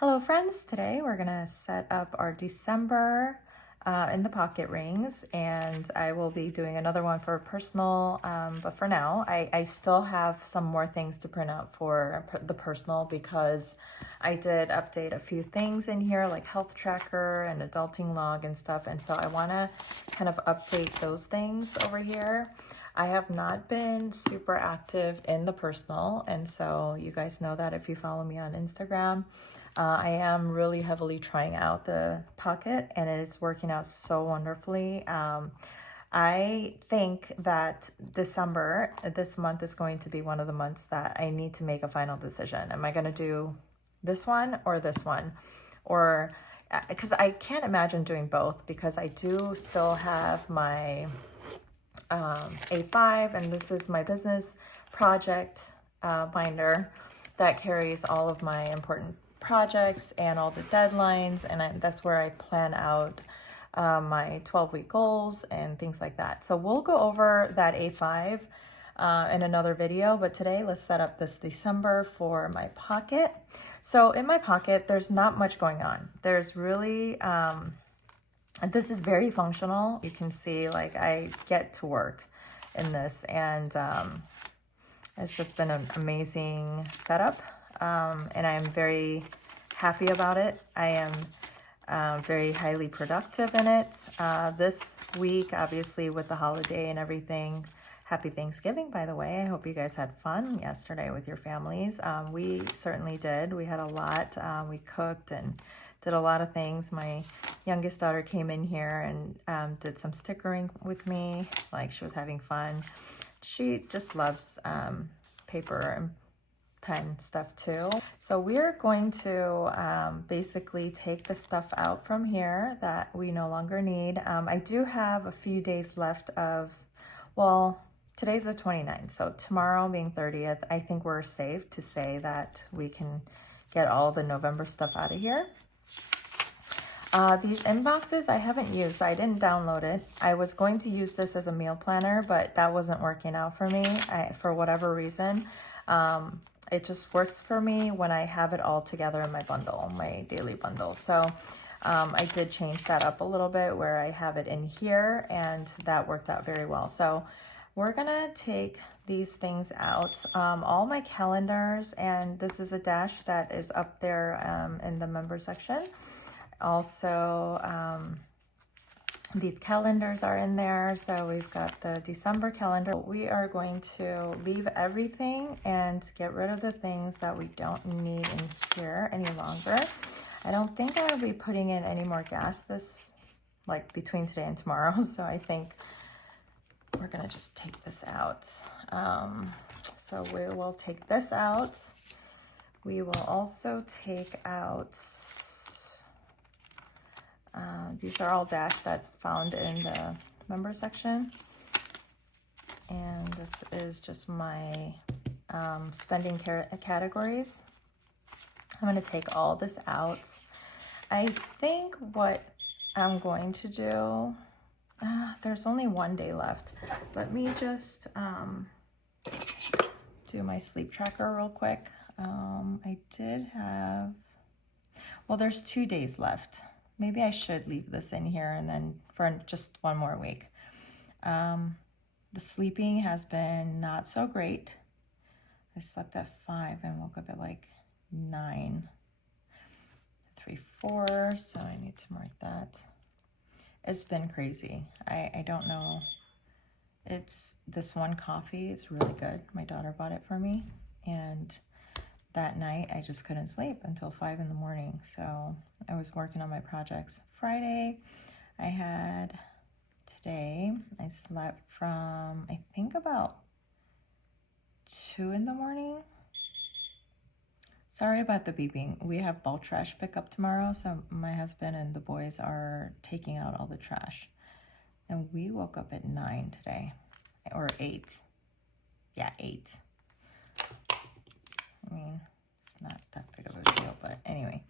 Hello friends, today we're gonna set up our December in the pocket rings, and I will be doing another one for personal, but for now I still have some more things to print out for the personal because I did update a few things in here like health tracker and adulting log and stuff, and so I want to kind of update those things over here. I have not been super active in the personal, and so you guys know that if you follow me on Instagram. I am really heavily trying out the pocket, and it is working out so wonderfully. I think that December, this month, is going to be one of the months that I need to make a final decision. Am I going to do this one or this one? Or because I can't imagine doing both, because I do still have my A5, and this is my business project binder that carries all of my important projects and all the deadlines, and that's where I plan out my 12-week goals and things like that. So we'll go over that A5 in another video, but today let's set up this December for my pocket. So in my pocket, there's not much going on. There's really, this is very functional. You can see like I get to work in this, and it's just been an amazing setup. And I'm very happy about it. I am very highly productive in it. This week, obviously, with the holiday and everything, happy Thanksgiving, by the way. I hope you guys had fun yesterday with your families. We certainly did. We had a lot. We cooked and did a lot of things. My youngest daughter came in here and did some stickering with me. Like, she was having fun. She just loves paper and pen stuff too. So we're going to basically take the stuff out from here that we no longer need. I do have a few days left of, well, today's the 29th, so tomorrow being 30th, I think we're safe to say that we can get all the November stuff out of here. These inboxes I haven't used, so I didn't download it. I was going to use this as a meal planner, but that wasn't working out for me for whatever reason. It just works for me when I have it all together in my bundle, my daily bundle. So I did change that up a little bit where I have it in here, and that worked out very well. So we're gonna take these things out. All my calendars, and this is a dash that is up there in the member section. Also, these calendars are in there. So we've got the December calendar. We are going to leave everything and get rid of the things that we don't need in here any longer. I don't think I will be putting in any more gas like between today and tomorrow. So I think we're gonna just take this out. So we will take this out. We will also take out, these are all dash that's found in the member section. And this is just my spending categories. I'm going to take all this out. I think what I'm going to do, there's only one day left. Let me just do my sleep tracker real quick. I did have, well, there's 2 days left. Maybe I should leave this in here and then for just one more week. The sleeping has been not so great. I slept at 5 and woke up at like 9. 3, 4, so I need to mark that. It's been crazy. I don't know. It's this one coffee is really good. My daughter bought it for me, and that night I just couldn't sleep until 5 in the morning. So I was working on my projects. Friday today I slept from I think about 2 in the morning. Sorry about the beeping. We have bulk trash pickup tomorrow, so my husband and the boys are taking out all the trash. And we woke up at 9 today, or 8. Yeah, 8. I mean, it's not that big of a deal, but anyway,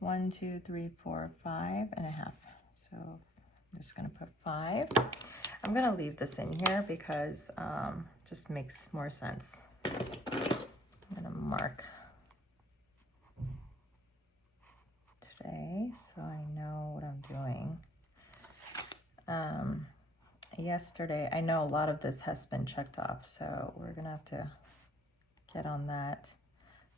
1, 2, 3, 4, 5 and a half. So I'm just gonna put 5. I'm gonna leave this in here because just makes more sense. I'm gonna mark today, so I know what I'm doing. Yesterday, I know a lot of this has been checked off, so we're gonna have to get on that.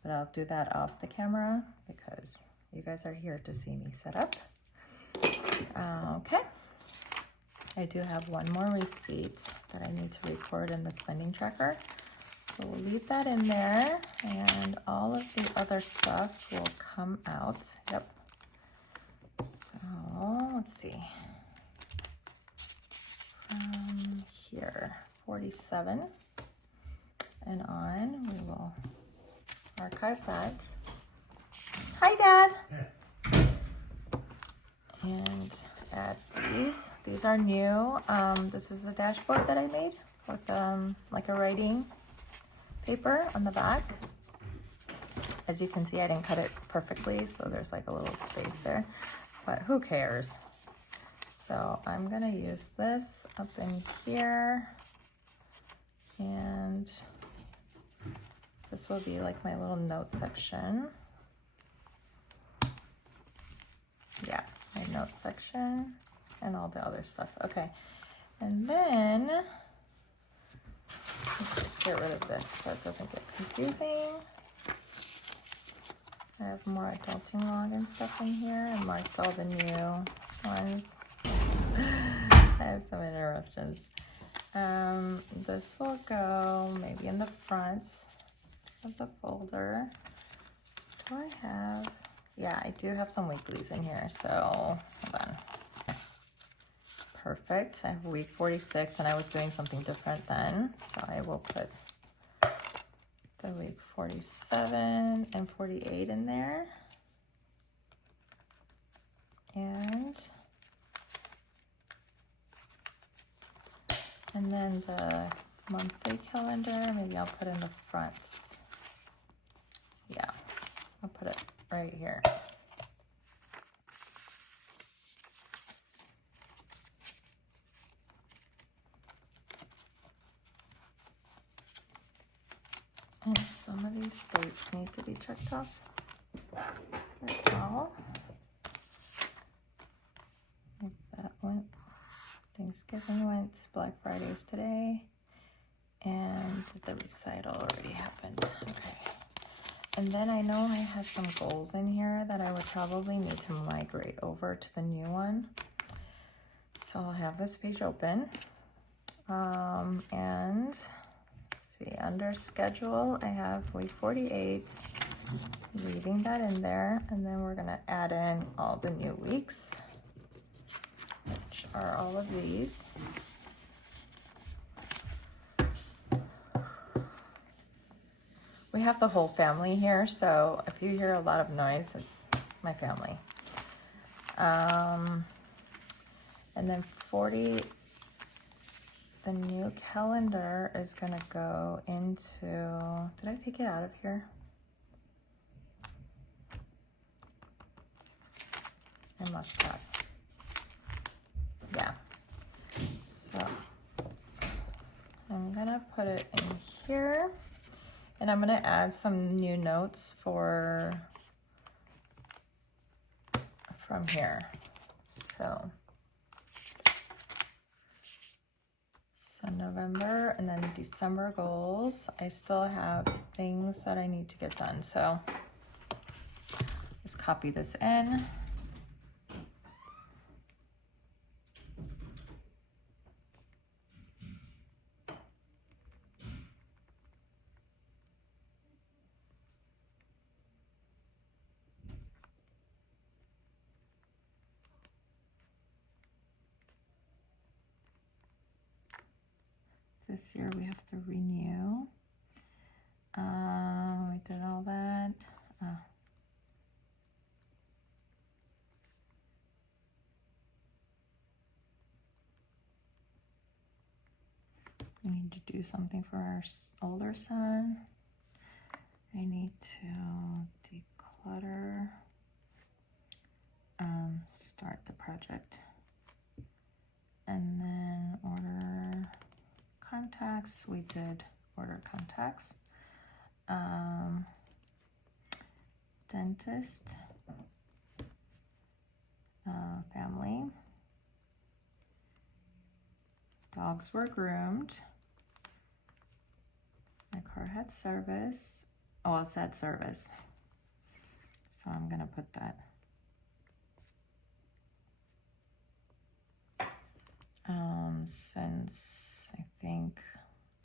But I'll do that off the camera because you guys are here to see me set up. Okay. I do have one more receipt that I need to record in the spending tracker. So we'll leave that in there, and all of the other stuff will come out. Yep. So let's see. From here, 47 and on, we will archive that. Hi, Dad. Yeah. And add these. These are new. This is a dashboard that I made with like a writing paper on the back. As you can see, I didn't cut it perfectly, so there's like a little space there, but who cares? So I'm gonna use this up in here, and this will be like my little note section. Yeah, my note section and all the other stuff. Okay, and then let's just get rid of this so it doesn't get confusing. I have more adulting login stuff in here. I marked all the new ones. I have some interruptions. This will go maybe in the front of the folder. Do I have? Yeah, I do have some weeklies in here, so hold on. Perfect. I have week 46, and I was doing something different then, so I will put the week 47 and 48 in there. And then the monthly calendar, maybe I'll put in the front. Yeah, I'll put it right here. And some of these dates need to be checked off as well. If that went, Thanksgiving went, Black Friday's today, and the recital already happened. Okay. And then I know I have some goals in here that I would probably need to migrate over to the new one. So I'll have this page open. And see, under schedule, I have week 48, leaving that in there, and then we're gonna add in all the new weeks, which are all of these. We have the whole family here, so if you hear a lot of noise, it's my family. And then 40, the new calendar is gonna go into, did I take it out of here? I must have. Yeah. So I'm gonna put it in here, and I'm gonna add some new notes from here. So November and then December goals. I still have things that I need to get done. So just copy this in. This year we have to renew. We did all that. We need to do something for our older son. I need to declutter. Start the project. And then order contacts. We did order contacts. Dentist. family. Dogs were groomed. My car had service. Oh, it said service. So I'm gonna put that. Since I think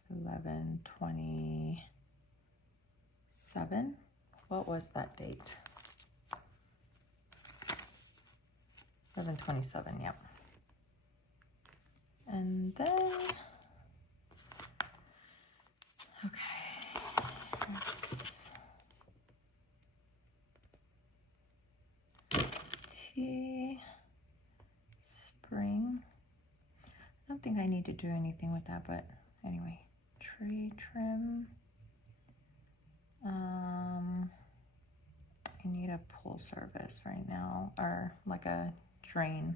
11/27. What was that date? 11/27, yep. And then, okay, tea, spring. I don't think I need to do anything with that, but anyway, tree trim. I need a pool service right now, or like a drain.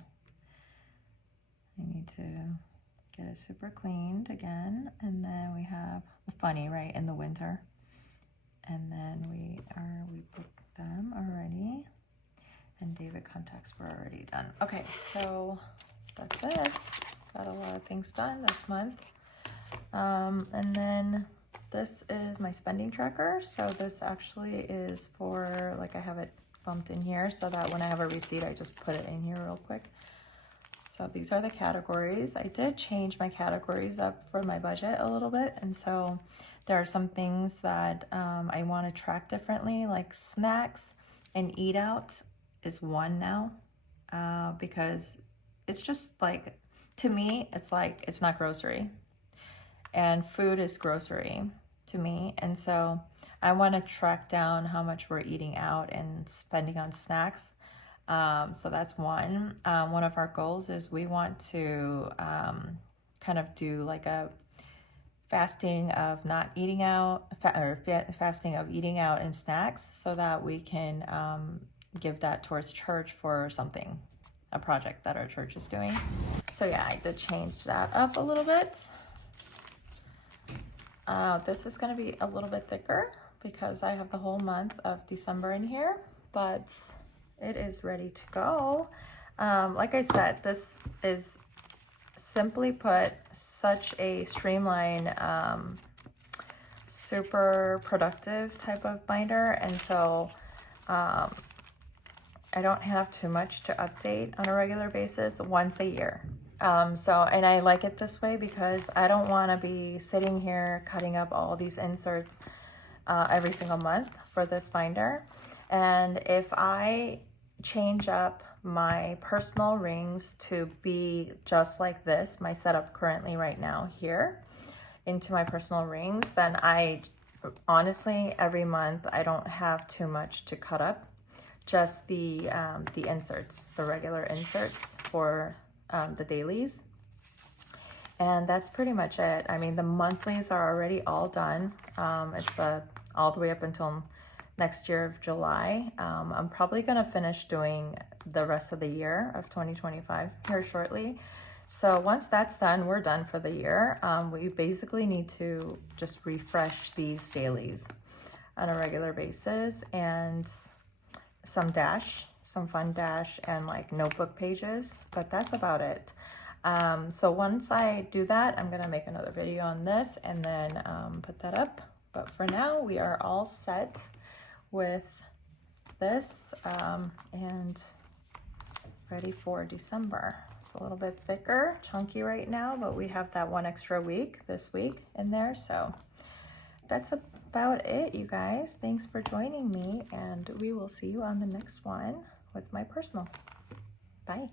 I need to get it super cleaned again. And then we have, funny, right, in the winter. And then we booked them already. And David contacts were already done. Okay, so that's it. Got a lot of things done this month. And then this is my spending tracker. So this actually is for, like, I have it bumped in here so that when I have a receipt, I just put it in here real quick. So these are the categories. I did change my categories up for my budget a little bit. And so there are some things that I want to track differently, like snacks and eat out is one now, because it's just like, to me, it's like, it's not grocery, and food is grocery to me. And so I want to track down how much we're eating out and spending on snacks. So that's one. One of our goals is we want to kind of do like a fasting of not eating out, fasting of eating out and snacks, so that we can give that towards church for something, a project that our church is doing. So yeah, I did change that up a little bit. This is going to be a little bit thicker because I have the whole month of December in here, but it is ready to go. Like I said, this is, simply put, such a streamlined, super productive type of binder. And so I don't have too much to update on a regular basis, once a year. And I like it this way because I don't want to be sitting here cutting up all these inserts every single month for this binder. And if I change up my personal rings to be just like this, my setup currently right now here, into my personal rings, then I honestly, every month, I don't have too much to cut up. Just the inserts, the regular inserts for the dailies. And that's pretty much it. I mean, the monthlies are already all done. It's all the way up until next year of July. I'm probably gonna finish doing the rest of the year of 2025 here shortly. So once that's done, we're done for the year. We basically need to just refresh these dailies on a regular basis, and some fun dash and like notebook pages, but that's about it. So once I do that, I'm gonna make another video on this and then put that up. But for now, we are all set with this and ready for December. It's a little bit thicker, chunky right now, but we have that one extra week this week in there. So that's about it, you guys. Thanks for joining me, and we will see you on the next one with my personal. Bye.